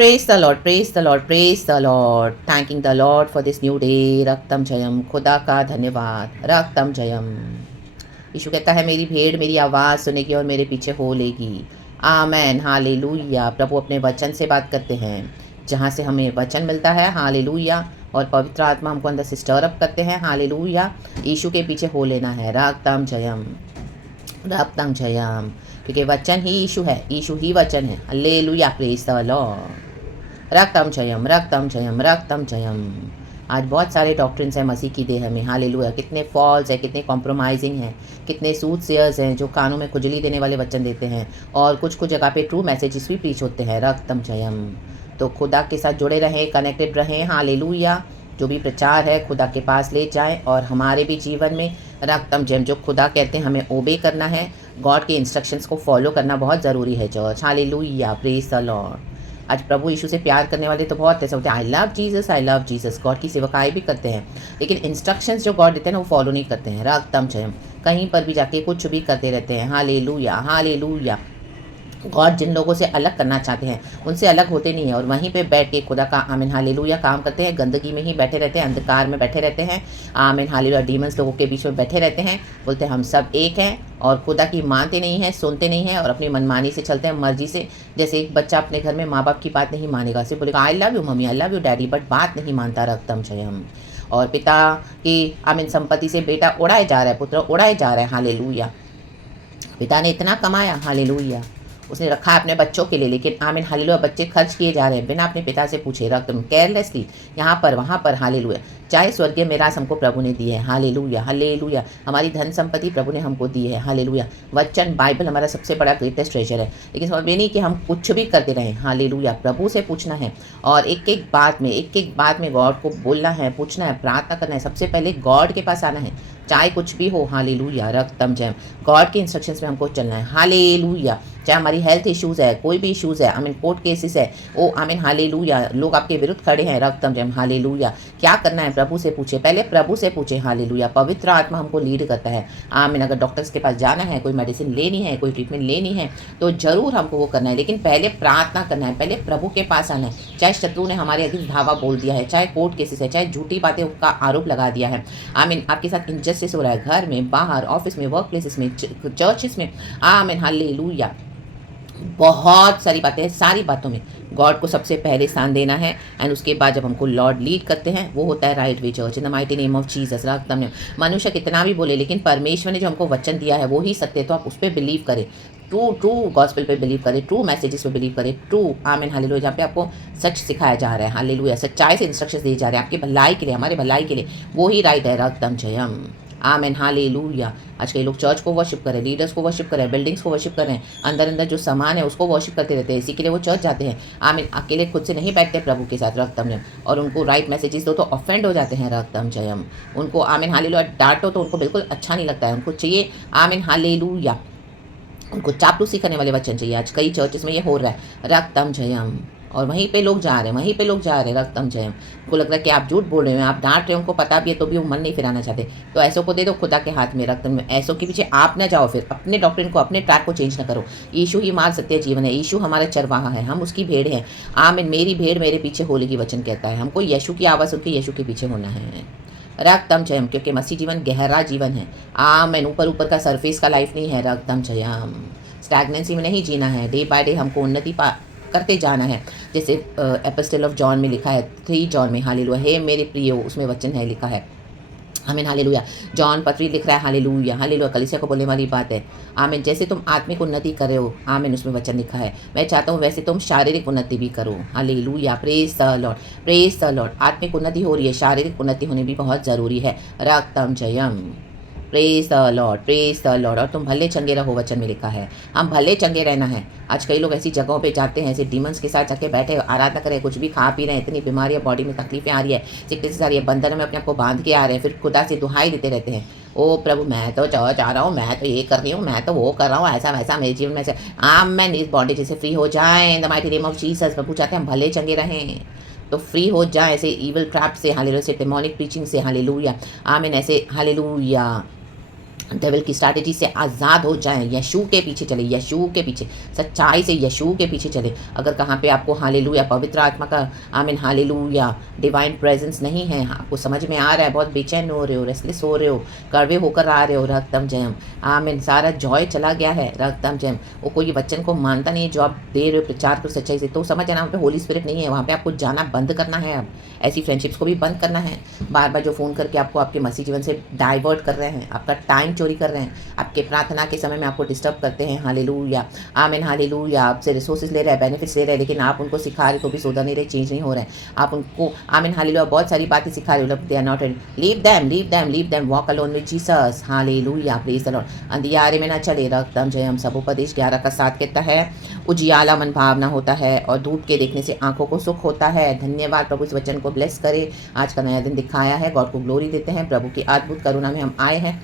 Praise the Lord, praise the Lord, praise the Lord. Thanking the Lord for this new day. रक्तम Jayam, खुदा का धन्यवाद. रक्तम जयम. यीशु कहता है मेरी भेड़ मेरी आवाज़ सुनेगी और मेरे पीछे हो लेगी. आमेन, हालेलुया. प्रभु अपने वचन से बात करते हैं, जहाँ से हमें वचन मिलता है, हालेलुया. और पवित्र आत्मा हमको अंदर से स्टर अप करते हैं, हालेलुया. यीशु के पीछे हो लेना है. रक्तम जयम, रक्तम जयम. क्योंकि वचन ही यीशु है, यीशु ही वचन है. Hallelujah, praise the lord. रक्तम जयम, रक्तम जयम, रक्तम जयम. आज बहुत सारे डॉक्ट्रिन्स हैं मसीह की देह में, हालेलुया. कितने फॉल्स हैं, कितने कॉम्प्रोमाइजिंग हैं, कितने सूटसेयर्स हैं जो कानों में खुजली देने वाले वचन देते हैं, और कुछ कुछ जगह पे ट्रू मैसेजेस भी प्रीच होते हैं. रक्तम जयम. तो खुदा के साथ जुड़े रहें, कनेक्टेड रहें, हालेलुया. जो भी प्रचार है खुदा के पास ले जाएं, और हमारे भी जीवन में रक्तम जयम, जो खुदा कहते हैं हमें ओबे करना है, गॉड के इंस्ट्रक्शंस को फॉलो करना बहुत ज़रूरी है church. Hallelujah, praise the Lord. आज प्रभु यीशु से प्यार करने वाले तो बहुत ऐसे होते हैं, आई लव जीसस, गॉड की सेवकाई भी करते हैं, लेकिन इंस्ट्रक्शंस जो गॉड देते हैं ना वो फॉलो नहीं करते हैं. रक्तम जयम. कहीं पर भी जाके कुछ भी करते रहते हैं. Hallelujah, hallelujah. गॉड जिन लोगों से अलग करना चाहते हैं उनसे अलग होते नहीं है, और वहीं पे बैठ के खुदा का आमीन हालेलुया काम करते हैं. गंदगी में ही बैठे रहते हैं, अंधकार में बैठे रहते हैं. आमीन हालेलुया. डीमंस लोगों के बीच में बैठे रहते हैं, बोलते हैं हम सब एक हैं, और खुदा की मानते नहीं हैं, सुनते नहीं हैं, और अपनी मनमानी से चलते हैं, मर्जी से. जैसे एक बच्चा अपने घर में माँ बाप की बात नहीं मानेगा, सिर्फ बोलेगा I love you mummy, I love you daddy, but बात नहीं मानता. रक्तम जयम. और पिता की आमीन संपत्ति से बेटा उड़ाए जा रहा है, पुत्र उड़ाए जा रहा है. हालेलुया. पिता ने इतना कमाया, हालेलुया, उसने रखा है अपने बच्चों के लिए, लेकिन आमीन हालेलुया बच्चे खर्च किए जा रहे हैं बिना अपने पिता से पूछे. रकम केयरलेसली यहाँ पर वहाँ पर. हालेलुया. चाहे स्वर्गीय मिरास हमको प्रभु ने दी है, हालेलुया, हालेलुया. हमारी धन संपत्ति प्रभु ने हमको दी है, हालेलुया. वचन बाइबल हमारा सबसे बड़ा ग्रेटेस्ट ट्रेजर है, लेकिन समझ में नहीं कि हम कुछ भी करते रहें. हालेलुया. प्रभु से पूछना है, और एक एक बात में गॉड को बोलना है, पूछना है, प्रार्थना करना है. सबसे पहले गॉड के पास आना है, चाहे कुछ भी हो. हालेलुया. रक्तम जयम. गॉड के इंस्ट्रक्शंस में हमको चलना है. हालेलुया. चाहे हमारी हेल्थ इश्यूज़ है, कोई भी इश्यूज़ है, आमीन कोर्ट केसेस है, ओ आमीन हालेलुया, लोग आपके विरुद्ध खड़े हैं. रक्तम जयम. हालेलुया. क्या करना है प्रभु से पूछे, पहले प्रभु से पूछे. हालेलुया. पवित्र आत्मा हमको लीड करता है. आमीन. अगर डॉक्टर्स के पास जाना है, कोई मेडिसिन लेनी है, कोई ट्रीटमेंट लेनी है, तो ज़रूर हमको वो करना है, लेकिन पहले प्रार्थना करना है, पहले प्रभु के पास आना है. चाहे शत्रु ने हमारे अगेंस्ट धावा बोल दिया है, चाहे कोर्ट केसेस है, चाहे झूठी बातें का आरोप लगा दिया है, आमीन आपके साथ इंजस्टिस हो रहा है, घर में, बाहर, ऑफिस में, वर्क प्लेसेस में, चर्चेस में, आमीन हालेलुया. बहुत सारी बातें हैं, सारी बातों में गॉड को सबसे पहले स्थान देना है, एंड उसके बाद जब हमको लॉर्ड लीड करते हैं वो होता है right way church. In the mighty name of Jesus. रक्तम. मनुष्य कितना भी बोले, लेकिन परमेश्वर ने जो हमको वचन दिया है वो ही सत्य, तो आप उस पर बिलीव करें. ट्रू गॉस्पेल पे बिलीव करें, ट्रू मैसेजेस पे बिलीव करें, ट्रू आमीन हालेलुया, जहाँ पे आपको सच सिखाया जा रहा है. हालेलुया. सच्चाई से इंस्ट्रक्शंस दिए जा रहे हैं आपकी भलाई के लिए, हमारे भलाई के लिए, वो ही राइट है. रक्तम जयम. आमीन हालेलुया. आज कई लोग चर्च को वर्शिप करें, लीडर्स को वर्शिप करें, बिल्डिंग्स को वर्शिप करें, अंदर जो सामान है उसको वर्शिप करते रहते हैं, इसी के लिए वो चर्च जाते हैं. आमीन. अकेले खुद से नहीं बैठते प्रभु के साथ. रक्तम जयम. और उनको राइट मैसेजेस दो तो ऑफेंड हो जाते हैं. रक्तम जयम. उनको आमीन हालेलुया डांटो तो उनको बिल्कुल अच्छा नहीं लगता है, उनको चाहिए आमीन हालेलुया, उनको चापलूसी करने वाले वचन चाहिए. आज कई चर्चेस में ये हो रहा है. रक्तम जयम. और वहीं पे लोग जा रहे हैं, रक्तम जयम. उनको लग रहा है कि आप झूठ बोल रहे हो, आप डांट रहे हो, उनको पता भी है तो भी वो मन नहीं फिराना चाहते, तो ऐसों को दे दो खुदा के हाथ में. रक्तम में ऐसों के पीछे आप ना जाओ, फिर अपने डॉक्ट्रिन को, अपने ट्रैक को चेंज ना करो. यीशु ही मार्ग सत्य जीवन है, यीशु हमारा चरवाहा है, हम उसकी भेड़ हैं. आमीन. मेरी भेड़ मेरे पीछे होलेगी वचन कहता है. हमको यीशु की आवाज़ सुन के यीशु के पीछे होना है. रक्तम जयम. क्योंकि मसीह जीवन गहरा जीवन है. आमीन. ऊपर का सरफेस का लाइफ नहीं है. रक्तम जयम. स्टैग्नेंसी में नहीं जीना है, डे बाय डे हमको उन्नति करते जाना है. जैसे एपिस्टल ऑफ जॉन में लिखा है, 3 जॉन में, हालेलुया, हे मेरे प्रियो, उसमें वचन है लिखा है. आमीन हालेलुया. जॉन पत्री लिख रहा है, हालेलुया, हालेलुया, कलीसिया को बोलने वाली बात है. आमीन. जैसे तुम आत्मिक उन्नति कर रहे हो, आमीन, उसमें वचन लिखा है, मैं चाहता हूँ वैसे तुम शारीरिक उन्नति भी करो. Hallelujah. Praise the lord, praise the Lord. आत्मिक उन्नति हो रही है, शारीरिक उन्नति होनी भी बहुत ज़रूरी है. रक्तम जयम. Praise the lord, praise the lord. और तुम भले चंगे रहो, वचन में लिखा है, हम भले चंगे रहना है. आज कई लोग ऐसी जगहों पे जाते हैं, ऐसे डीमंस के साथ जाके बैठे आराधना करें, कुछ भी खा पी रहे हैं, इतनी बीमारियां, बॉडी में तकलीफें आ रही है, सिकनेस आ रही है, बंधन में अपने आप को बांध के आ रहे हैं, फिर खुदा से दुहाई देते रहते हैं, ओ प्रभु मैं तो चर्च आ रहा हूँ, मैं तो ये कर रही हूँ, मैं तो वो कर रहा हूँ, ऐसा वैसा मेरे जीवन में से. आमीन. इस बॉडी जैसे फ्री हो जाए in the mighty name of Jesus. प्रभु चाहते हैं हम भले चंगे रहें, तो फ्री हो जाए ऐसे इविल ट्रैप से, हालेलुया, से डेमोनिक प्रीचिंग से. हालेलुया. आमीन. ऐसे हालेलुया डेविल की स्ट्रैटेजी से आज़ाद हो जाएं, यशु के पीछे चले, यशु के पीछे, सच्चाई से यशु के पीछे चले। अगर कहाँ पे आपको हालेलुया पवित्र आत्मा का आमीन हालेलुया डिवाइन प्रेजेंस नहीं है, आपको समझ में आ रहा है, बहुत बेचैन हो रहे हो, रेस्टलेस हो रहे हो, कड़वे होकर आ रहे हो, रक्तम जयम आमीन, सारा जॉय चला गया है, रक्तम जयम, वो कोई वचन को मानता नहीं है जो आप दे रहे हो, प्रचार करो सच्चाई से, तो समझ है ना, वहाँ पे होली स्पिरिट नहीं है, वहाँ पे आपको जाना बंद करना है। अब ऐसी फ्रेंडशिप्स को भी बंद करना है। बार बार जो फ़ोन करके आपको आपके मसीह जीवन से डाइवर्ट कर रहे हैं, आपका टाइम चोरी कर रहे हैं, आपके प्रार्थना के समय में आपको डिस्टर्ब करते हैं, हालेलुया आमीन हालेलुया, आपसे रिसोर्सेज ले रहे हैं, बेनिफिट्स ले रहे हैं, लेकिन आप उनको सिखा रहे तो भी सुधर नहीं रहे, चेंज नहीं हो रहे हैं। आप उनको आमीन हालेलुया बहुत सारी बातें सिखा रहे हो, they are not ready, leave them walk alone with Jesus, hallelujah praise the Lord. अंधियारे में ना चले, रक्तम जय। हम सब उपदेश 11 का 7 कहता है, उजियाला मन भावना होता है और धूप के देखने से आंखों को सुख होता है। धन्यवाद प्रभु, इस वचन को ब्लेस करे, आज का नया दिन दिखाया है, गॉड को ग्लोरी देते हैं। प्रभु की अद्भुत करुणा में हम आए हैं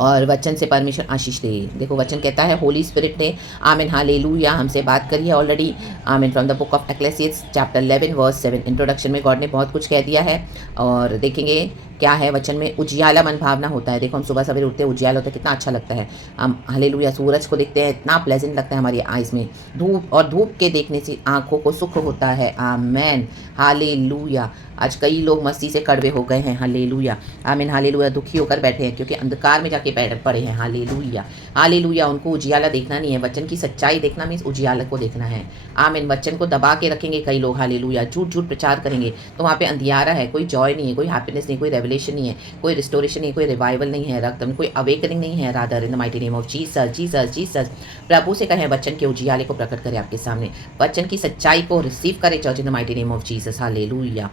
और वचन से परमेश्वर आशीष दे। देखो वचन कहता है, होली स्पिरिट ने आमीन हालेलुया हमसे बात करी है already, amen, from the book of Ecclesiastes chapter 11 verse 7। Introduction में गॉड ने बहुत कुछ कह दिया है और देखेंगे क्या है वचन में। उजियाला मन भावना होता है, देखो हम सुबह सवेरे उठते हैं, उजियाला होता है, कितना अच्छा लगता है। हम हालेलुया सूरज को देखते हैं, इतना प्लेजेंट लगता है हमारी आइज़ में। धूप के देखने से आंखों को सुख होता है, आमेन हालेलुया। आज कई लोग मस्ती से कड़वे हो गए हैं, हालेलुया आमीन हालेलुया, दुखी होकर बैठे हैं क्योंकि अंधकार में जाके बैठ पड़े हैं, हालेलुया हालेलुया। उनको उजियाला देखना नहीं है, वचन की सच्चाई देखना मीन्स उजियाला को देखना है, आमीन। वचन को दबा के रखेंगे कई लोग, हालेलुया, झूठ प्रचार करेंगे तो वहाँ पे अंधियारा है, कोई जॉय नहीं है, कोई हैप्पीनेस नहीं, कोई रेवलेशन नहीं है, कोई रिस्टोरेशन नहीं, कोई रिवाइवल नहीं है, रक्त में कोई अवेकनिंग नहीं है। Rather in the mighty name of Jesus Jesus Jesus, प्रभु से कहें वचन के उजियाले को प्रकट करें आपके सामने, वचन की सच्चाई को रिसीव करें church in the mighty name of Jesus, hallelujah.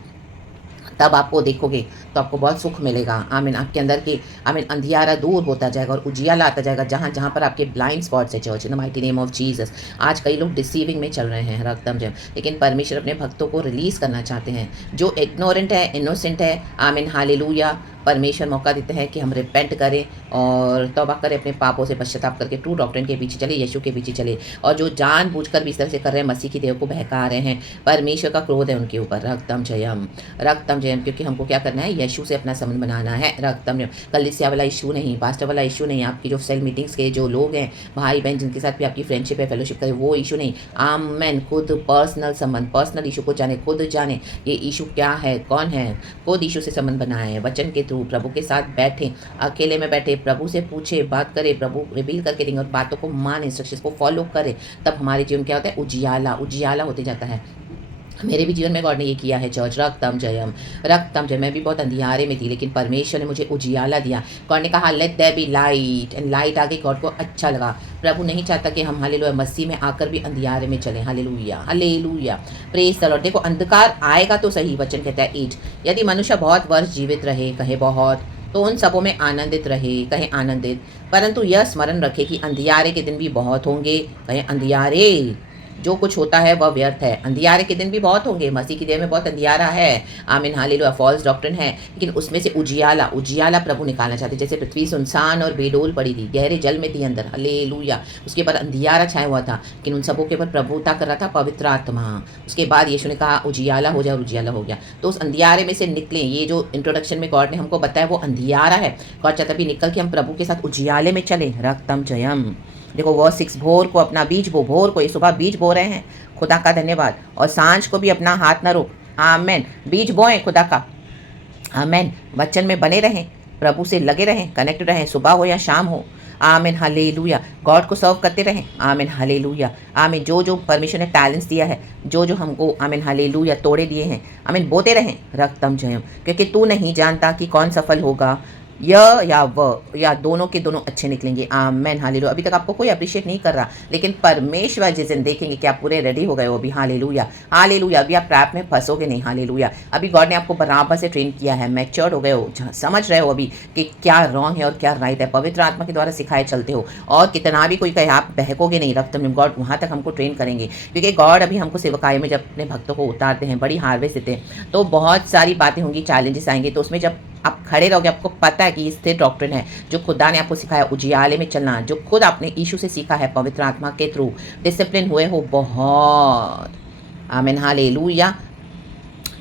तब आपको देखोगे तो आपको बहुत सुख मिलेगा, आमीन। आपके अंदर के आमीन अंधियारा दूर होता जाएगा और उजियाला आता जाएगा जहाँ जहाँ पर आपके ब्लाइंड स्पॉट्स है, church in the mighty name of Jesus. आज कई लोग डिसीविंग में चल रहे हैं, रक्तम जम, लेकिन परमेश्वर अपने भक्तों को रिलीज करना चाहते हैं। जो इग्नोरेंट है, इनोसेंट है, आमीन हालेलुया, परमेश्वर मौका देते हैं कि हम रिपेंट करें और तौबा करें, अपने पापों से पश्चाताप करके ट्रू डॉक्ट्रिन के पीछे चले, यीशु के पीछे चले। और जो जानबूझकर भी इस तरह से कर रहे हैं, मसीह की देह को बहका रहे हैं, परमेश्वर का क्रोध है उनके ऊपर, रक्तम जयम क्योंकि हमको क्या करना है, यीशु से अपना संबंध बनाना है, रक्तम जयम। कलीसिया वाला इशू नहीं, पास्टर वाला इशू नहीं, आपकी जो सेल मीटिंग्स के जो लोग हैं, भाई बहन जिनके साथ भी आपकी फ्रेंडशिप है, फेलोशिप करे, वो इशू नहीं, आमेन। खुद पर्सनल संबंध, पर्सनल इशू को जाने, खुद जाने ये इशू क्या है, कौन है, खुद इशू से संबंध बनाए, वचन के थ्रू प्रभु के साथ बैठे, अकेले में बैठे, प्रभु से पूछे, बात करे, प्रभु रिवील करके देंगे और बातों को माने, इंस्ट्रक्शंस को फॉलो करे, तब हमारे जीवन क्या होता है, उजियाला उजियाला होते जाता है। मेरे भी जीवन में गॉड ने ये किया है चर्च, रक्तम जयम रक्तम जय। मैं भी बहुत अंधियारे में थी लेकिन परमेश्वर ने मुझे उजियाला दिया। गॉड ने कहा let there be light, and light आ गई, गॉड को अच्छा लगा। प्रभु नहीं चाहता कि हम हालेलुया मसीह में आकर भी अंधियारे में चलें, hallelujah hallelujah praise the Lord. देखो अंधकार आएगा तो सही, वचन कहता है 8, यदि मनुष्य बहुत वर्ष जीवित रहे, कहे बहुत, तो उन सबों में आनंदित रहे, कहें आनंदित, परंतु यह स्मरण रखे कि अंधियारे के दिन भी बहुत होंगे, कहें अंधियारे। जो कुछ होता है वह व्यर्थ है, अंधियारे के दिन भी बहुत होंगे, मसीह की देह में बहुत अंधियारा है, आमीन हालेलुया, फॉल्स डॉक्ट्रिन है, लेकिन उसमें से उजियाला उजियाला प्रभु निकालना चाहते। जैसे पृथ्वी सुनसान और बेडोल पड़ी थी, गहरे जल में थी अंदर, हालेलुया, उसके ऊपर अंधियारा छाया हुआ था, लेकिन उन सबों के ऊपर प्रभुता कर रहा था पवित्र आत्मा। उसके बाद यीशु ने कहा उजियाला हो जाए, और उजियाला हो गया। तो उस अंधियारे में से निकले, ये जो इंट्रोडक्शन में गॉड ने हमको बताया वो अंधियारा है, गॉड चाहता भी निकल के हम प्रभु के साथ उजियाले में चले, रक्तम जयम। देखो वर्स 6, भोर को अपना बीज बो, भोर को ये सुबह बीज बो रहे हैं, खुदा का धन्यवाद, और सांझ को भी अपना हाथ न रोक, आमेन। बीज बोएं खुदा का, आमेन। वचन में बने रहें, प्रभु से लगे रहें, कनेक्ट रहें, सुबह हो या शाम हो, आमीन हालेलुया। गॉड को सर्व करते रहें, आमीन हालेलुया, आमीन। जो जो परमेश्वर ने टैलेंट्स दिया है, जो जो हमको आमीन हालेलुया तोड़े दिए हैं, आमीन, बोते रहें, रक्तम जयम। क्योंकि तू नहीं जानता कि कौन सफल होगा, यह या वह, या दोनों के दोनों अच्छे निकलेंगे, आमेन हालेलुया। अभी तक आपको कोई अप्रिशिएट नहीं कर रहा, लेकिन परमेश्वर जिस दिन देखेंगे कि आप पूरे रेडी हो गए हो अभी, हालेलुया हालेलुया। अभी आप ट्रैप में फंसोगे नहीं, हालेलुया। अभी गॉड ने आपको बराबर से ट्रेन किया है, मैच्योर हो गए हो, समझ रहे हो अभी कि क्या रॉन्ग है और क्या राइट है, पवित्र आत्मा के द्वारा सिखाए चलते हो, और कितना भी कोई कहे आप बहकोगे नहीं, रक्त में गॉड वहाँ तक हमको ट्रेन करेंगे। क्योंकि गॉड अभी हमको सेवकाई में जब अपने भक्तों को उतारते हैं, बड़ी हार्वेस्ट देते हैं, तो बहुत सारी बातें होंगी, चैलेंजेस आएंगे, तो उसमें जब आप खड़े रहोगे, आपको पता है कि ये स्थिर डॉक्ट्रिन है जो खुदा ने आपको सिखाया, उजियाले में चलना, जो खुद आपने यीशु से सीखा है पवित्र आत्मा के थ्रू, डिसिप्लिन हुए हो बहुत, आमीन हालेलुया।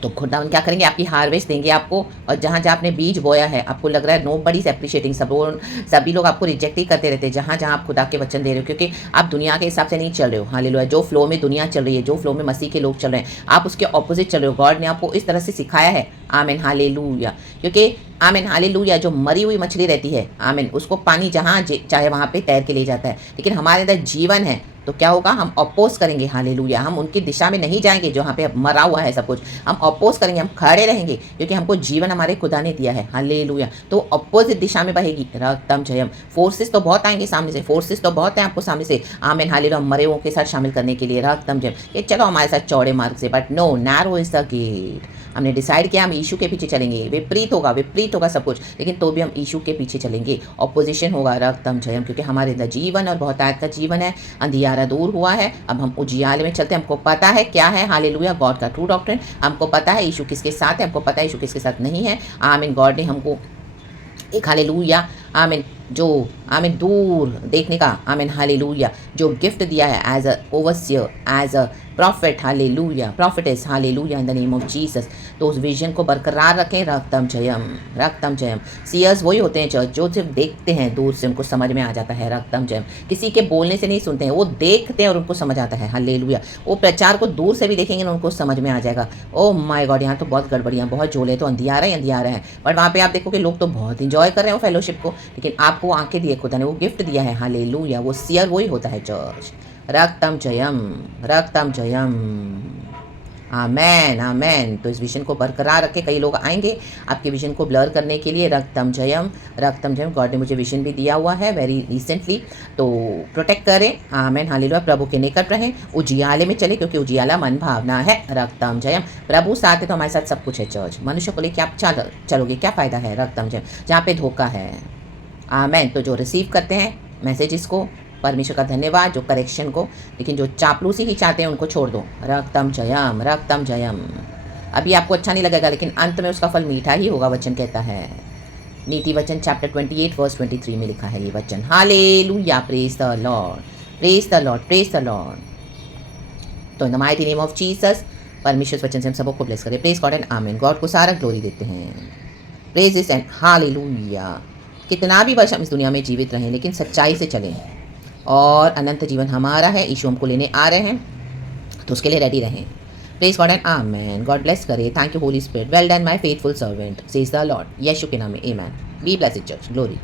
तो खुदावन क्या करेंगे, आपकी हार्वेस्ट देंगे आपको। और जहाँ जहाँ आपने बीज बोया है, आपको लग रहा है नो बडी इज एप्रिशिएटिंग, सभी लोग आपको रिजेक्ट ही करते रहते हैं जहाँ जहाँ आप खुदा के वचन दे रहे हो, क्योंकि आप दुनिया के हिसाब से नहीं चल रहे हो। हालेलुया। जो फ्लो में दुनिया चल रही है, जो फ्लो में मसीह के लोग चल रहे हैं, आप उसके ऑपोजिट चल रहे हो। गॉड ने आपको इस तरह से सिखाया है। आमीन हालेलुया। क्योंकि आमीन हालेलुया, जो मरी हुई मछली रहती है, आमीन, उसको पानी जहाँ चाहे वहाँ पे तैर के ले जाता है। लेकिन हमारे अंदर जीवन है, तो क्या होगा, हम अपोज करेंगे। हालेलुया। हम उनकी दिशा में नहीं जाएंगे जहाँ पे मरा हुआ है सब कुछ, हम अपोज करेंगे, हम खड़े रहेंगे, क्योंकि हमको जीवन हमारे खुदा ने दिया है। हालेलुया। तो अपोजिट दिशा में बहेगी रक्तम जयम। फोर्सेस तो बहुत आएंगे सामने से, फोर्सेस तो बहुत हैं आपको सामने से। आमीन हालेलुया। मरे हुओं के साथ शामिल करने के लिए रक्तम जयम, ये चलो हमारे साथ चौड़े मार्ग से, but no, narrow is the gate. हमने डिसाइड किया हम यीशु के पीछे चलेंगे। विपरीत होगा सब कुछ, लेकिन तो भी हम यीशु के पीछे चलेंगे। ऑपोजिशन होगा रक्तम जयम, क्योंकि हमारे अंदर जीवन और बहुतायत का जीवन है। अंधियारा दूर हुआ है, अब हम उजियाले में चलते हैं। हमको पता है क्या है, हालेलुया, गॉड का ट्रू डॉक्ट्रिन। हमको पता है यीशु किसके साथ है, हमको पता है यीशु किसके साथ नहीं है। आमीन। गॉड ने हमको एक हालेलुया, आमीन, जो आमीन दूर देखने का, आमीन हालेलुया, जो गिफ्ट दिया है as a overseer, as a prophet, hallelujah, prophetess, hallelujah, in the name of Jesus. तो उस विजन को बरकरार रखें। रक्तम जयम, रक्तम जयम। सीयर्स वही होते हैं चर्च, जो सिर्फ देखते हैं दूर से, उनको समझ में आ जाता है रक्तम जयम। किसी के बोलने से नहीं सुनते हैं, वो देखते हैं और उनको समझ आता है। हालेलुया। वो प्रचार को दूर से भी देखेंगे ना, उनको समझ में आ जाएगा। ओ माय गॉड, यहाँ तो बहुत गड़बड़ियाँ, बहुत झोले, तो अंधियारा ही अंधियारा है। बट वहाँ पे आप देखो कि लोग तो बहुत इंजॉय कर रहे हैं वो फेलोशिप को, लेकिन आपको आंखें दिए खुदा ने, वो गिफ्ट दिया है। हालेलुया। वो सीयर वही होता है चर्च। रक्तम जयम, रक्तम जयम। आमेन, आमेन। तो इस विजन को बरकरार रखे। कई लोग आएंगे आपके विजन को ब्लर करने के लिए। रक्तम जयम, रक्तम जयम। गॉड ने मुझे विजन भी दिया हुआ है वेरी रिसेंटली, तो प्रोटेक्ट करें। Amen hallelujah. प्रभु के निकट रहें, उजियाले में चले, क्योंकि उजियाला मन भावना है। रक्तम जयम। प्रभु साथ है तो हमारे साथ सब कुछ है। चर्च मनुष्य को लेकर आप चलोगे, क्या फ़ायदा है। रक्तम जयम। जहाँ पे धोखा है। आमेन। तो जो रिसीव करते हैं मैसेजेस को, परमेश्वर का धन्यवाद, जो करेक्शन को, लेकिन जो चापलूसी ही चाहते हैं उनको छोड़ दो। रक्तम जयम, रक्तम जयम। अभी आपको अच्छा नहीं लगेगा, लेकिन अंत में उसका फल मीठा ही होगा, वचन कहता है। नीति वचन चैप्टर 28 वर्स 23 में लिखा है ये वचन। Hallelujah. Praise the lord, praise the lord, praise the lord. तो in the mighty name of Jesus, परमेश्वर वचन से हम सबको ब्लेस करें। Praise God and amen. God को सारा ग्लोरी देते हैं। प्रेज इस एंड हालेलुया। कितना भी वर्ष हम इस दुनिया में जीवित रहें, लेकिन सच्चाई से चलें, और अनंत जीवन हमारा है। यीशु हमको लेने आ रहे हैं, तो उसके लिए रेडी रहें। Praise God and amen. God bless करे। Thank you holy spirit. Well done my faithful servant, says the lord. Yeshu के नाम में amen. Be blessed church. Glory.